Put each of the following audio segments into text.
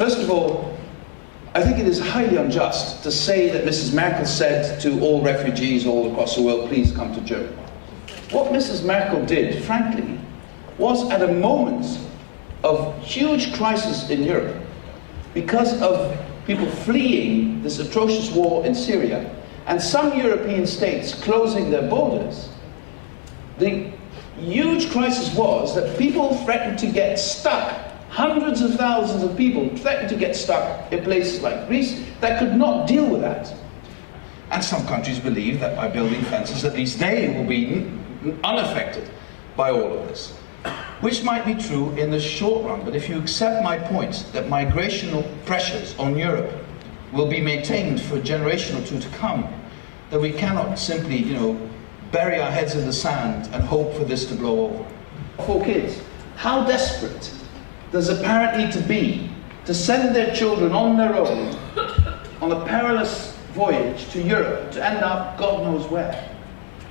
First of all, I think it is highly unjust to say that Mrs. Merkel said to all refugees all across the world, please come to Germany. What Mrs. Merkel did, frankly, was at a moment of huge crisis in Europe, because of people fleeing this atrocious war in Syria, and some European states closing their borders, the huge crisis was that people threatened to get stuck. Hundreds of thousands of people threatened to get stuck in places like Greece that could not deal with that. And some countries believe that by building fences, at least they will be unaffected by all of this. Which might be true in the short run, but if you accept my point that migrational pressures on Europe will be maintained for a generation or two to come, then we cannot simply, bury our heads in the sand and hope for this to blow over. 4 kids. How desperate does a parent need to be to send their children on their own on a perilous voyage to Europe to end up God knows where?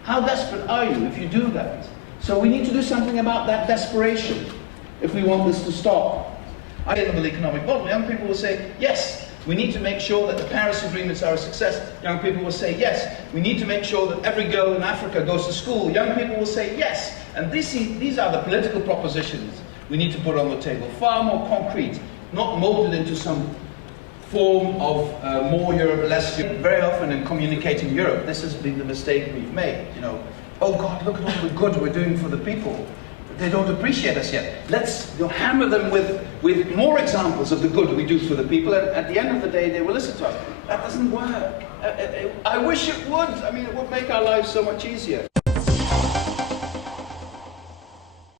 How desperate are you if you do that? So we need to do something about that desperation if we want this to stop. Sustainable economic model. Young people will say, yes, we need to make sure that the Paris agreements are a success. Young people will say, yes, we need to make sure that every girl in Africa goes to school. Young people will say, yes. And these are the political propositions we need to put on the table. Far more concrete, not molded into some form of more Europe, less Europe. Very often in communicating Europe, this has been the mistake we've made. Oh God, look at all the good we're doing for the people. They don't appreciate us yet. Let's hammer them with more examples of the good we do for the people, and at the end of the day, they will listen to us. That doesn't work. I wish it would. I mean, it would make our lives so much easier.